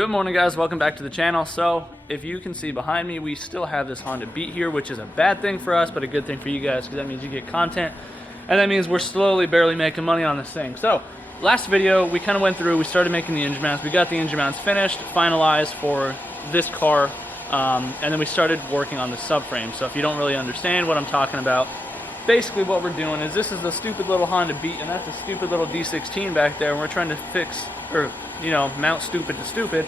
Good morning, guys. Welcome back to the channel. So if you can see behind me, we still have this Honda Beat here, which is a bad thing for us but a good thing for you guys, because that means you get content and that means we're slowly barely making money on this thing. So last video we kind of went through, we started making the engine mounts, we got the engine mounts finished, finalized for this car, and then we started working on the subframe. So if you don't really understand what I'm talking about, basically what we're doing is, this is the stupid little Honda Beat and that's a stupid little D16 back there, and we're trying to fix, or mount stupid to stupid,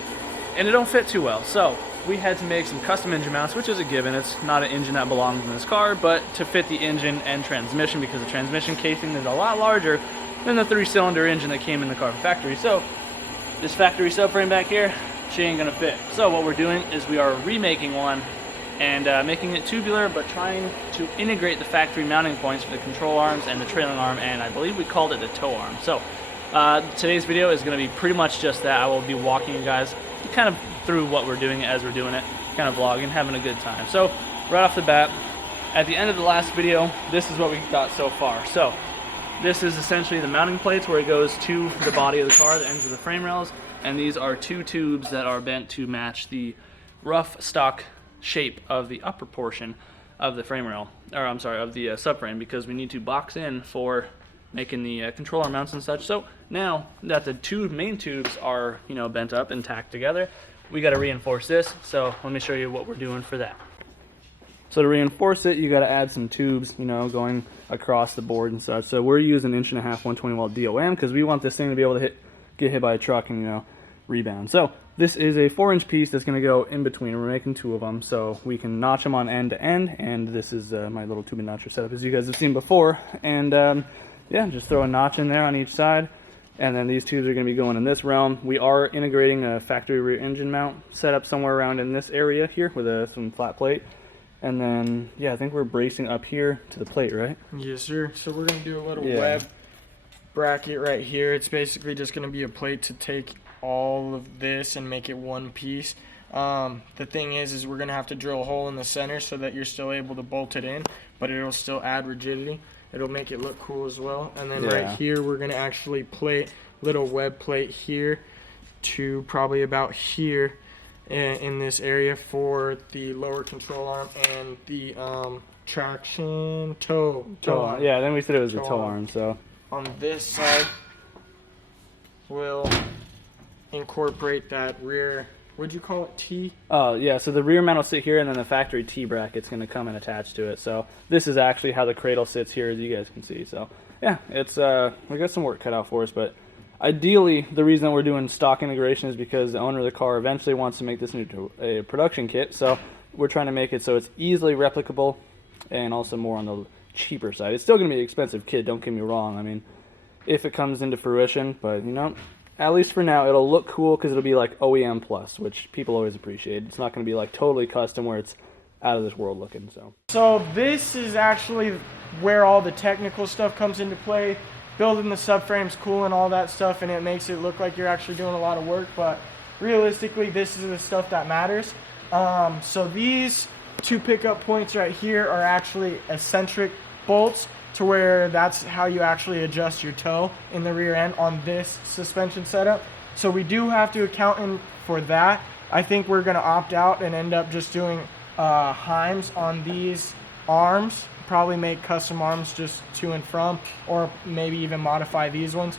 and it don't fit too well. So we had to make some custom engine mounts, which is a given. It's not an engine that belongs in this car, but to fit the engine and transmission, because the transmission casing is a lot larger than the 3-cylinder engine that came in the car factory. So this factory subframe back here, she ain't gonna fit. So what we're doing is we are remaking one and making it tubular, but trying to integrate the factory mounting points for the control arms and the trailing arm, and I believe we called it the tow arm. So today's video is going to be pretty much just that. I will be walking you guys kind of through what we're doing as we're doing it, kind of vlogging, having a good time. So right off the bat, at the end of the last video, this is what we got so far. So this is essentially the mounting plates where it goes to the body of the car, the ends of the frame rails, and these are two tubes that are bent to match the rough stock shape of the upper portion of the frame rail, or I'm sorry, of the subframe, because we need to box in for making the controller mounts and such. So now that the two main tubes are bent up and tacked together, we got to reinforce this. So let me show you what we're doing for that. So to reinforce it, you got to add some tubes going across the board and such. So we're using 1.5" 120 watt DOM because we want this thing to be able to get hit by a truck and rebound. So this is a 4-inch piece that's going to go in between. We're making two of them so we can notch them on end to end, and this is my little tube and notcher setup as you guys have seen before. And yeah, just throw a notch in there on each side, and then these tubes are going to be going in this realm. We are integrating a factory rear engine mount setup somewhere around in this area here with some flat plate, and then yeah, I think we're bracing up here to the plate, right? Yes, sir. So we're going to do a little web bracket right here. It's basically just going to be a plate to take all of this and make it one piece. The thing is we're going to have to drill a hole in the center so that you're still able to bolt it in, but it'll still add rigidity. It'll make it look cool as well. And then right here, we're gonna actually plate little web plate here to probably about here in this area for the lower control arm and the traction tow arm. Yeah, then we said it was a tow arm. So on this side, we'll incorporate that rear, what'd you call it, T? Oh yeah, so the rear mount will sit here, and then the factory T bracket's going to come and attach to it. So this is actually how the cradle sits here, as you guys can see. So yeah, it's we got some work cut out for us, but ideally the reason that we're doing stock integration is because the owner of the car eventually wants to make this into a production kit. So we're trying to make it so it's easily replicable and also more on the cheaper side. It's still going to be an expensive kit, don't get me wrong. I mean, if it comes into fruition, but at least for now, it'll look cool because it'll be like OEM plus, which people always appreciate. It's not going to be like totally custom where it's out of this world looking. So this is actually where all the technical stuff comes into play. Building the subframe's cool and all that stuff, and it makes it look like you're actually doing a lot of work, but realistically, this is the stuff that matters. So these two pickup points right here are actually eccentric bolts, to where that's how you actually adjust your toe in the rear end on this suspension setup. So we do have to account in for that. I think we're going to opt out and end up just doing heims on these arms, probably make custom arms just to and from, or maybe even modify these ones.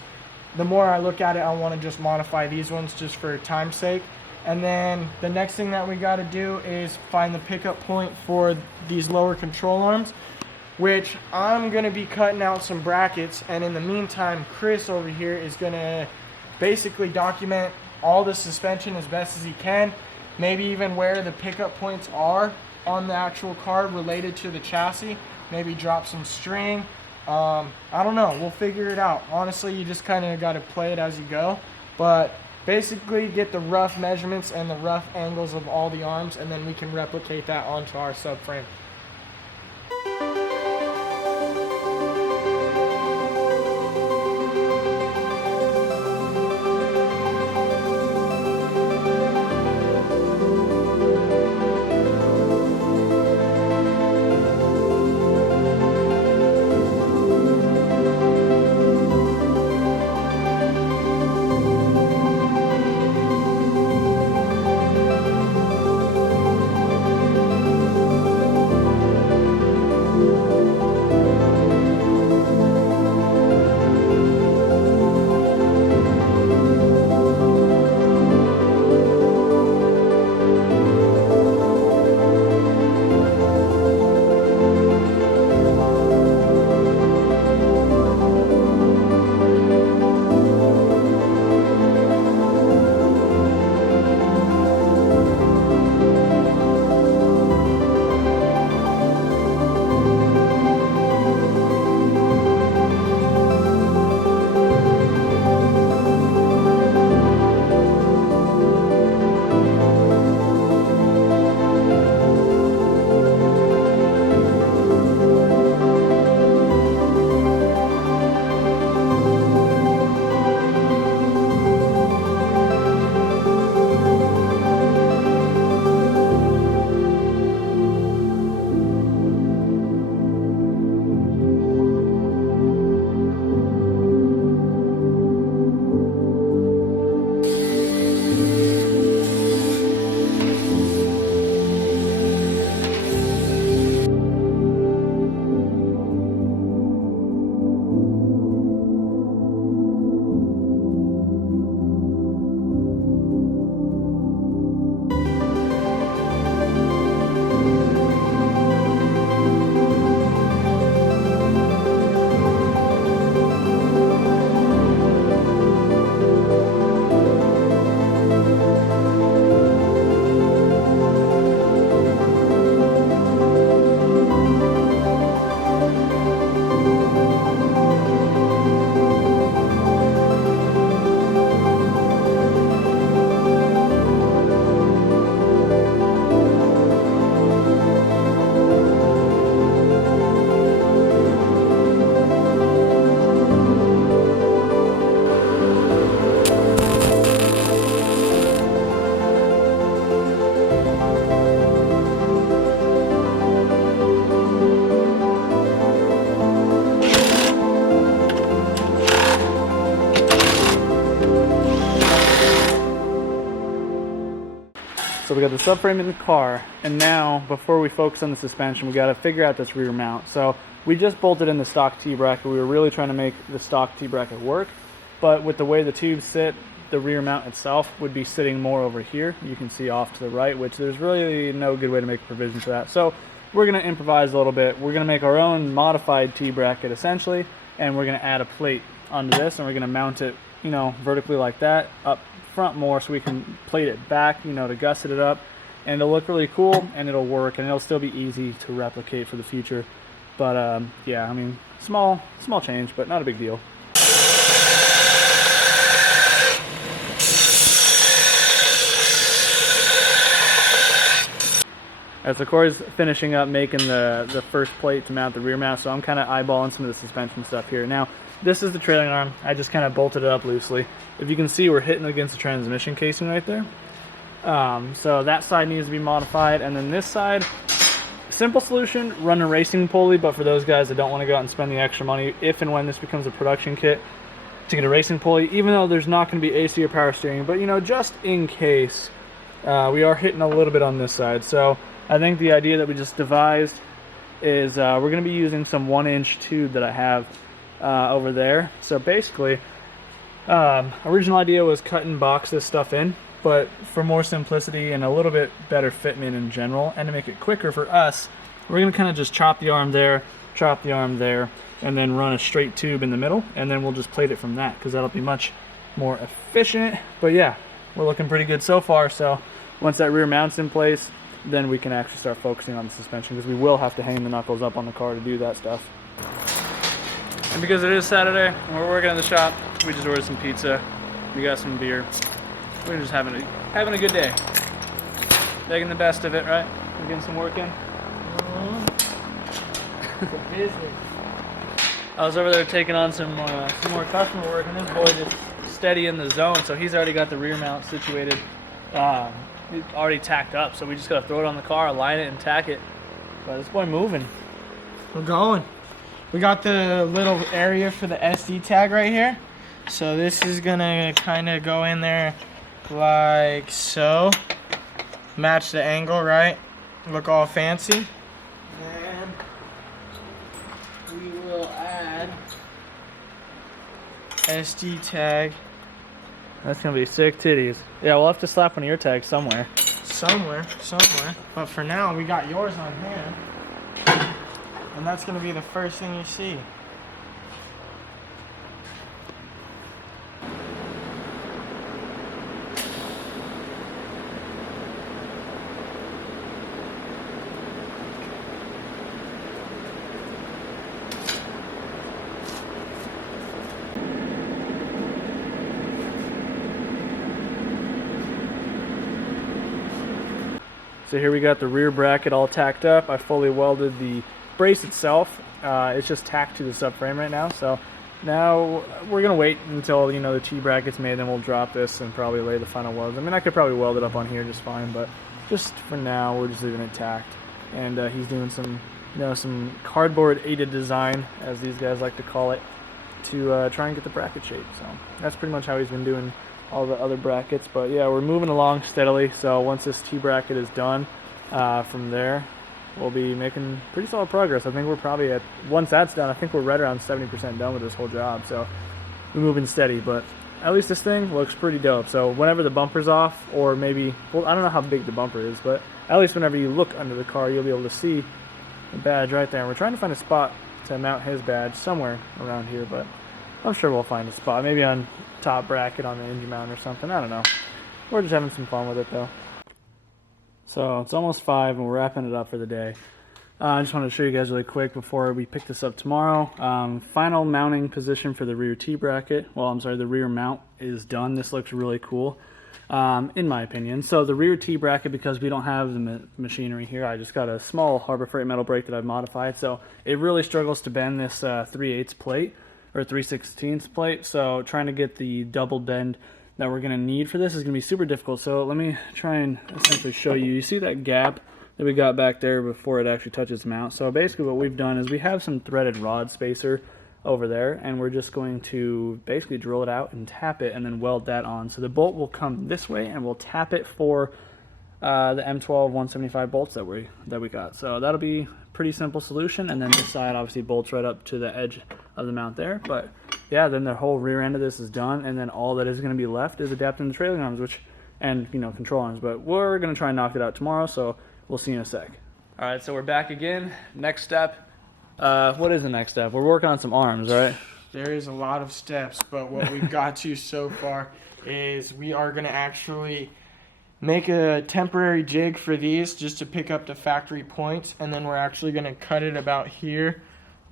The more I look at it, I want to just modify these ones just for time's sake. And then the next thing that we got to do is find the pickup point for these lower control arms, which I'm going to be cutting out some brackets, and in the meantime, Chris over here is going to basically document all the suspension as best as he can, maybe even where the pickup points are on the actual car related to the chassis, maybe drop some string. I don't know, we'll figure it out. Honestly, you just kind of got to play it as you go, but basically get the rough measurements and the rough angles of all the arms, and then we can replicate that onto our subframe. got the subframe in the car, and now before we focus on the suspension, we got to figure out this rear mount. So we just bolted in the stock T-bracket. We were really trying to make the stock T-bracket work, but with the way the tubes sit, the rear mount itself would be sitting more over here. You can see off to the right, which there's really no good way to make a provision for that. So we're going to improvise a little bit. We're going to make our own modified T-bracket essentially, and we're going to add a plate onto this, and we're going to mount it, you know, vertically like that, up front more, so we can plate it back, you know, to gusset it up, and it'll look really cool, and it'll work, and it'll still be easy to replicate for the future. But yeah, I mean, small change, but not a big deal. So Corey's finishing up making the first plate to mount the rear mount, so I'm kind of eyeballing some of the suspension stuff here. Now, this is the trailing arm. I just kind of bolted it up loosely. If you can see, we're hitting against the transmission casing right there. So that side needs to be modified, and then this side, simple solution, run a racing pulley, but for those guys that don't want to go out and spend the extra money, if and when this becomes a production kit, to get a racing pulley, even though there's not going to be AC or power steering, but you know, just in case, we are hitting a little bit on this side. So I think the idea that we just devised is we're going to be using some 1-inch tube that I have over there. So basically, original idea was cut and box this stuff in, but for more simplicity and a little bit better fitment in general, and to make it quicker for us, we're going to kind of just chop the arm there, and then run a straight tube in the middle, and then we'll just plate it from that, because that'll be much more efficient. But yeah, we're looking pretty good so far. So once that rear mount's in place, then we can actually start focusing on the suspension, because we will have to hang the knuckles up on the car to do that stuff. And because it is Saturday and we're working in the shop, we just ordered some pizza, we got some beer. We're just having a good day. Making the best of it, right? We're getting some work in. It's a business. I was over there taking on some more customer work, and this boy just steady in the zone, so he's already got the rear mount situated. Already tacked up, so we just gotta throw it on the car, align it, and tack it. But this boy moving. We're going. We got the little area for the SD tag right here. So this is gonna kind of go in there like so. Match the angle, right? Look all fancy. And we will add SD tag. That's gonna be sick titties. Yeah, we'll have to slap one of your tags somewhere. Somewhere. But for now, we got yours on hand. And that's gonna be the first thing you see. So here we got the rear bracket all tacked up. I fully welded the brace itself. It's just tacked to the subframe right now. So now we're gonna wait until, you know, the T-bracket's made, then we'll drop this and probably lay the final welds. I mean, I could probably weld it up on here just fine, but just for now, we're just leaving it tacked. And he's doing some, you know, some cardboard aided design, as these guys like to call it, to try and get the bracket shape. So that's pretty much how he's been doing all the other brackets. But yeah, we're moving along steadily. So once this T-bracket is done, from there we'll be making pretty solid progress. I think we're probably at, once that's done, I think we're right around 70% done with this whole job. So we're moving steady, but at least this thing looks pretty dope. So whenever the bumper's off, or maybe, well, I don't know how big the bumper is, but at least whenever you look under the car, you'll be able to see the badge right there. And we're trying to find a spot to mount his badge somewhere around here, but I'm sure we'll find a spot, maybe on top bracket on the engine mount or something. I don't know. We're just having some fun with it though. So it's almost 5 and we're wrapping it up for the day. I just wanted to show you guys really quick before we pick this up tomorrow. Final mounting position for the rear T-bracket. Well, I'm sorry, the rear mount is done. This looks really cool, in my opinion. So the rear T-bracket, because we don't have the machinery here, I just got a small Harbor Freight metal brake that I've modified. So it really struggles to bend this 3/8 plate or 3/16 plate. So trying to get the double bend that we're going to need for this is going to be super difficult. So let me try and essentially show you. You see that gap that we got back there before it actually touches the mount? So basically what we've done is we have some threaded rod spacer over there, and we're just going to basically drill it out and tap it and then weld that on. So the bolt will come this way and we'll tap it for the M12 175 bolts that we got. So that'll be pretty simple solution, and then this side obviously bolts right up to the edge of the mount there. But yeah, then the whole rear end of this is done, and then all that is going to be left is adapting the trailing arms, and control arms. But we're going to try and knock it out tomorrow, so we'll see in a sec. All right, so we're back again. Next step. What is the next step? We're working on some arms, right? There is a lot of steps, but what we've got to so far is we are going to actually make a temporary jig for these just to pick up the factory points, and then we're actually going to cut it about here.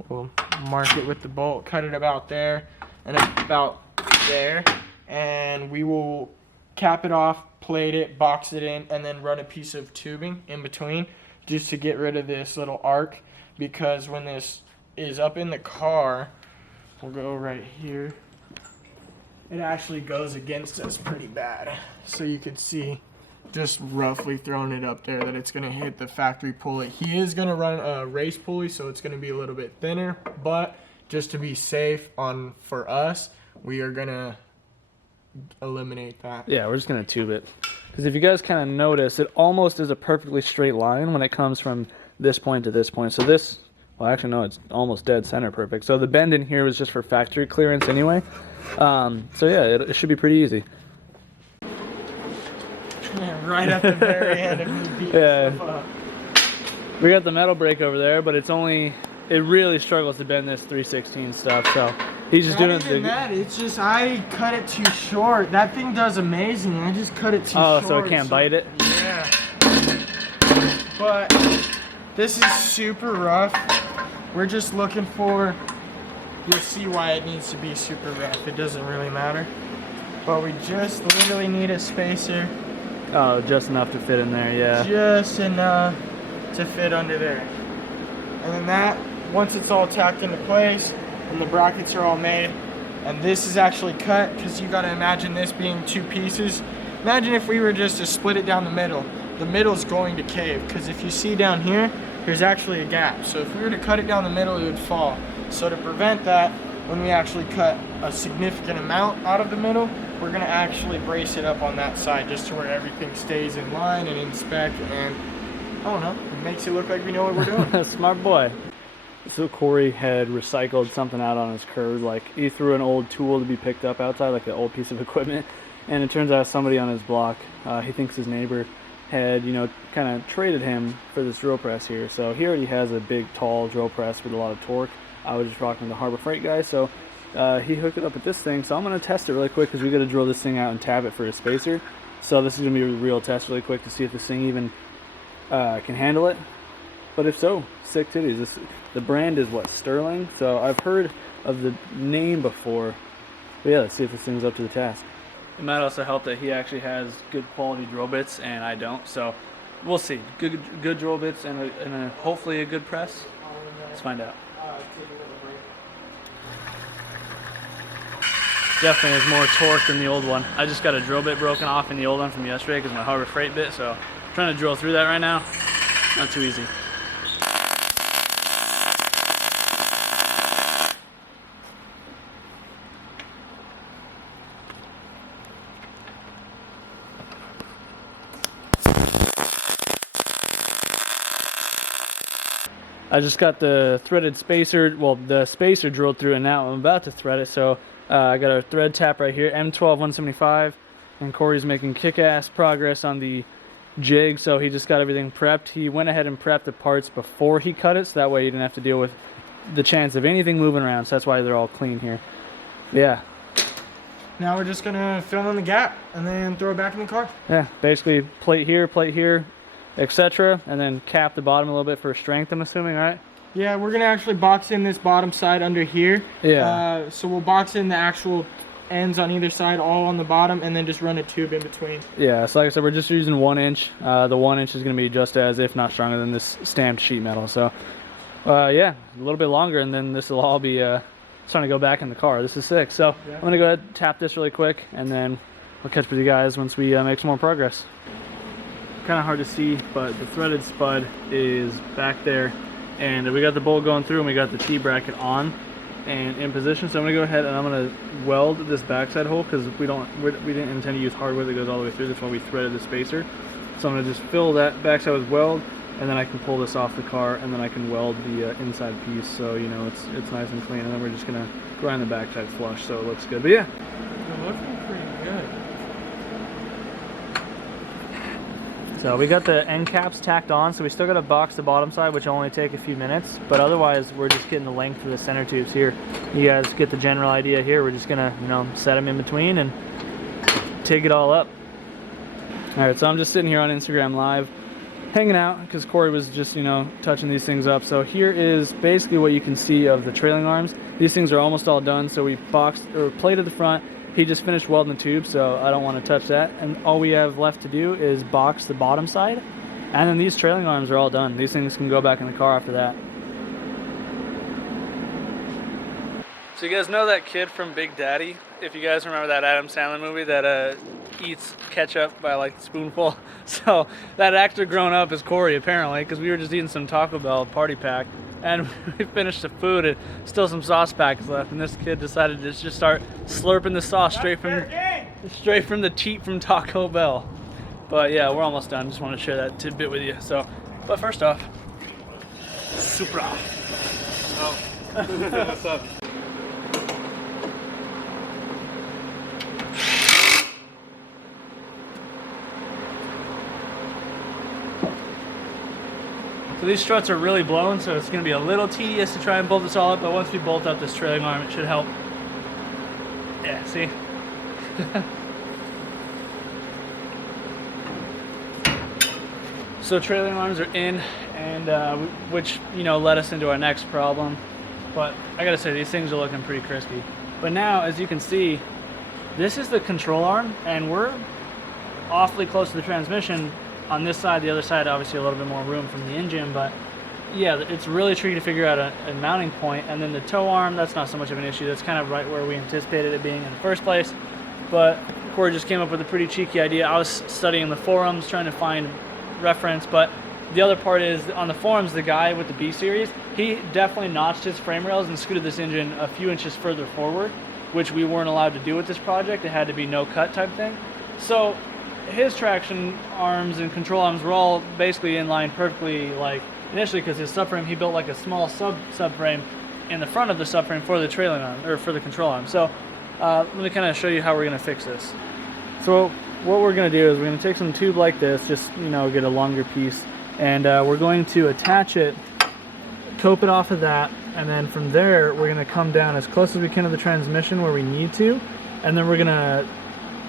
We'll mark it with the bolt, cut it about there and about there, and we will cap it off, plate it, box it in, and then run a piece of tubing in between just to get rid of this little arc, because when this is up in the car, we'll go right here, it actually goes against us pretty bad. So you can see just roughly throwing it up there that it's going to hit the factory pulley. He is going to run a race pulley, so it's going to be a little bit thinner, but just to be safe for us, we are going to eliminate that. Yeah, we're just going to tube it. Because if you guys kind of notice, it almost is a perfectly straight line when it comes from this point to this point. So this, well actually no, it's almost dead center perfect. So the bend in here was just for factory clearance anyway. So yeah, it should be pretty easy. Right at the very end of me beating stuff up. We got the metal brake over there, but it really struggles to bend this 316 stuff, so he's just doing it. It's just I cut it too short. That thing does amazing. I just cut it too short. Oh, so it can't bite it? Yeah. But this is super rough. We're just looking for, you'll see why it needs to be super rough. It doesn't really matter. But we just literally need a spacer. Oh, just enough to fit in there, yeah. Just enough to fit under there. And then that, once it's all tacked into place and the brackets are all made, and this is actually cut, because you got to imagine this being two pieces. Imagine if we were just to split it down the middle's going to cave, because if you see down here, there's actually a gap. So if we were to cut it down the middle, it would fall. So to prevent that, when we actually cut a significant amount out of the middle, we're going to actually brace it up on that side just to where everything stays in line and in spec, and I don't know, it makes it look like we know what we're doing. Smart boy. So Corey had recycled something out on his curb, like he threw an old tool to be picked up outside, like an old piece of equipment, and it turns out somebody on his block, he thinks his neighbor had, kind of traded him for this drill press here. So he already has a big, tall drill press with a lot of torque. I was just rocking the Harbor Freight guy, so he hooked it up with this thing. So I'm going to test it really quick, because we got to drill this thing out and tab it for a spacer. So this is going to be a real test really quick to see if this thing even can handle it. But if so, sick titties. The brand is what, Sterling? So I've heard of the name before. But yeah, let's see if this thing's up to the task. It might also help that he actually has good quality drill bits and I don't. So we'll see. Good drill bits and hopefully a good press. Let's find out. Definitely has more torque than the old one. I just got a drill bit broken off in the old one from yesterday because my Harbor Freight bit, so I'm trying to drill through that right now. Not too easy. I just got the threaded spacer, well, the spacer drilled through, and now I'm about to thread it. So I got a thread tap right here, M12 175, and Corey's making kick-ass progress on the jig. So he just got everything prepped. He went ahead and prepped the parts before he cut it, so that way he didn't have to deal with the chance of anything moving around. So that's why they're all clean here. Yeah. Now we're just gonna fill in the gap and then throw it back in the car. Yeah, basically plate here, etc., and then cap the bottom a little bit for strength, I'm assuming, right? Yeah, we're gonna actually box in this bottom side under here. Yeah. So we'll box in the actual ends on either side, all on the bottom, and then just run a tube in between. Yeah, so like I said, we're just using 1 inch. The 1 inch is gonna be just as, if not stronger than this stamped sheet metal. So yeah, a little bit longer, and then this will all be starting to go back in the car. This is sick. So yeah. I'm gonna go ahead and tap this really quick, and then we'll catch up with you guys once we make some more progress. Kind of hard to see, but the threaded spud is back there, and we got the bolt going through, and we got the T-bracket on and in position. So I'm gonna go ahead and I'm gonna weld this backside hole, because we didn't intend to use hardware that goes all the way through. That's why we threaded the spacer. So I'm gonna just fill that backside with weld, and then I can pull this off the car, and then I can weld the inside piece, so you know it's nice and clean. And then we're just gonna grind the backside flush, so it looks good. But yeah, It's looking pretty good. so we got the end caps tacked on, so we still got to box the bottom side, which will only take a few minutes, but otherwise we're just getting the length of the center tubes here. You guys get the general idea here. We're just gonna, you know, set them in between and take it all up. All right, so I'm just sitting here on Instagram Live, hanging out, because Corey was just, you know, touching these things up. So here is basically what you can see of the trailing arms. These things are almost all done, so we boxed or plated the front. He just finished welding the tube, so I don't want to touch that. And all we have left to do is box the bottom side. And then these trailing arms are all done. These things can go back in the car after that. So you guys know that kid from Big Daddy? If you guys remember that Adam Sandler movie that eats ketchup by like the spoonful. So that actor grown up is Corey apparently, because we were just eating some Taco Bell party pack. And we finished the food and still some sauce packets left, and this kid decided to just start slurping the sauce straight from the teat from Taco Bell. But yeah, we're almost done. Just want to share that tidbit with you. So, but first off, Supra. Oh, what's up? So these struts are really blown, so it's going to be a little tedious to try and bolt this all up, but once we bolt up this trailing arm, it should help. Yeah, see? So trailing arms are in, and which, you know, led us into our next problem. But I gotta say, these things are looking pretty crispy. But now, as you can see, this is the control arm, and we're awfully close to the transmission. On this side, the other side, obviously a little bit more room from the engine, but yeah, it's really tricky to figure out a mounting point. And then the tow arm, that's not so much of an issue. That's kind of right where we anticipated it being in the first place. But Corey just came up with a pretty cheeky idea. I was studying the forums, trying to find reference, but the other part is, on the forums, the guy with the B series, he definitely notched his frame rails and scooted this engine a few inches further forward, which we weren't allowed to do with this project. It had to be no cut type thing. So his traction arms and control arms were all basically in line perfectly, like initially, because his subframe, he built like a small subframe in the front of the subframe for the trailing arm, or for the control arm. So let me kind of show you how we're going to fix this. So what we're going to do is we're going to take some tube like this, just, you know, get a longer piece, and we're going to attach it, cope it off of that, and then from there we're going to come down as close as we can to the transmission where we need to, and then we're going to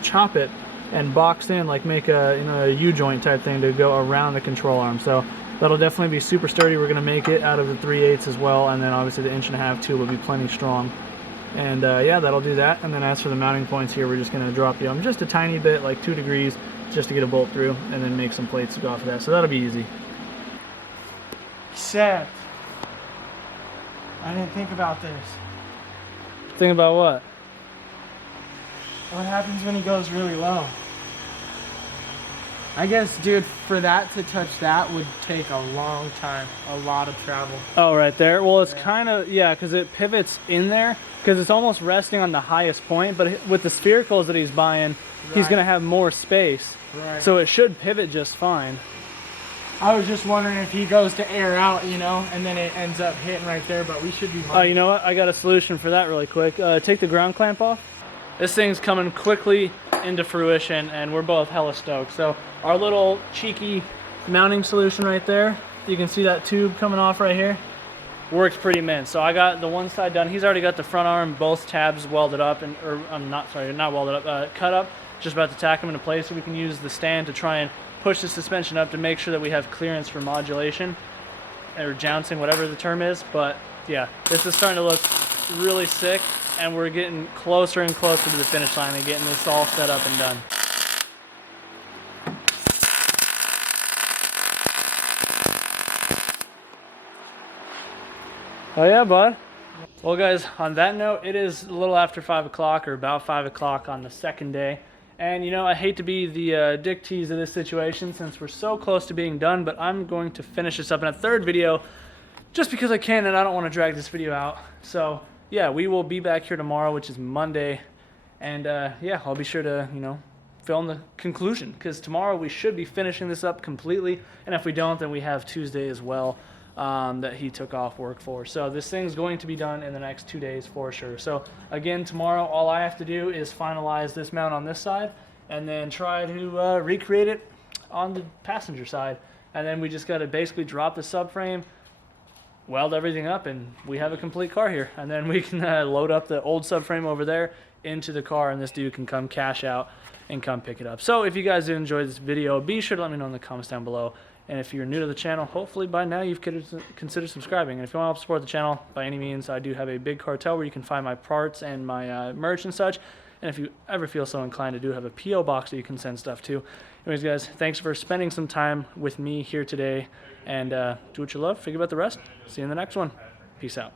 chop it and box in, like make a, you know, a U-joint type thing to go around the control arm. So that'll definitely be super sturdy. We're going to make it out of the 3/8 as well, and then obviously the 1.5 inch tube will be plenty strong. And yeah, that'll do that. And then as for the mounting points here, we're just going to drop the arm just a tiny bit, like 2 degrees, just to get a bolt through, and then make some plates to go off of that. So that'll be easy. Except, I didn't think about this. Think about what? What happens when he goes really low? I guess, dude, for that to touch that would take a long time, a lot of travel. Oh, right there. Well, it's kind of, yeah, because it pivots in there, because it's almost resting on the highest point, but with the sphericals that he's buying, he's going to have more space. Right. So it should pivot just fine. I was just wondering if he goes to air out, you know, and then it ends up hitting right there, but we should be fine. Oh, you know what? I got a solution for that really quick. Take the ground clamp off. This thing's coming quickly into fruition, and we're both hella stoked. So our little cheeky mounting solution right there, you can see that tube coming off right here, works pretty mint. So I got the one side done. He's already got the front arm, both tabs welded up, and or I'm not welded up, cut up. Just about to tack them into place, so we can use the stand to try and push the suspension up to make sure that we have clearance for modulation or jouncing, whatever the term is. But yeah, this is starting to look really sick, and we're getting closer and closer to the finish line and getting this all set up and done. Oh yeah, bud. Well guys, on that note, it is a little after 5 o'clock, or about 5 o'clock on the second day. And you know, I hate to be the dick tease of this situation since we're so close to being done, but I'm going to finish this up in a third video just because I can, and I don't want to drag this video out. So yeah, we will be back here tomorrow, which is Monday. And yeah, I'll be sure to, you know, film the conclusion, because tomorrow we should be finishing this up completely, and if we don't, then we have Tuesday as well that he took off work for. So this thing's going to be done in the next 2 days for sure. So again, tomorrow all I have to do is finalize this mount on this side and then try to recreate it on the passenger side, and then we just got to basically drop the subframe, weld everything up, and we have a complete car here. And then we can load up the old subframe over there into the car, and this dude can come cash out and come pick it up. So if you guys did enjoy this video, be sure to let me know in the comments down below. And if you're new to the channel, hopefully by now you've considered subscribing. And if you want to help support the channel by any means, I do have a big cartel where you can find my parts and my merch and such. And if you ever feel so inclined, I do have a P.O. box that you can send stuff to. Anyways, guys, thanks for spending some time with me here today. And do what you love, figure out the rest. See you in the next one. Peace out.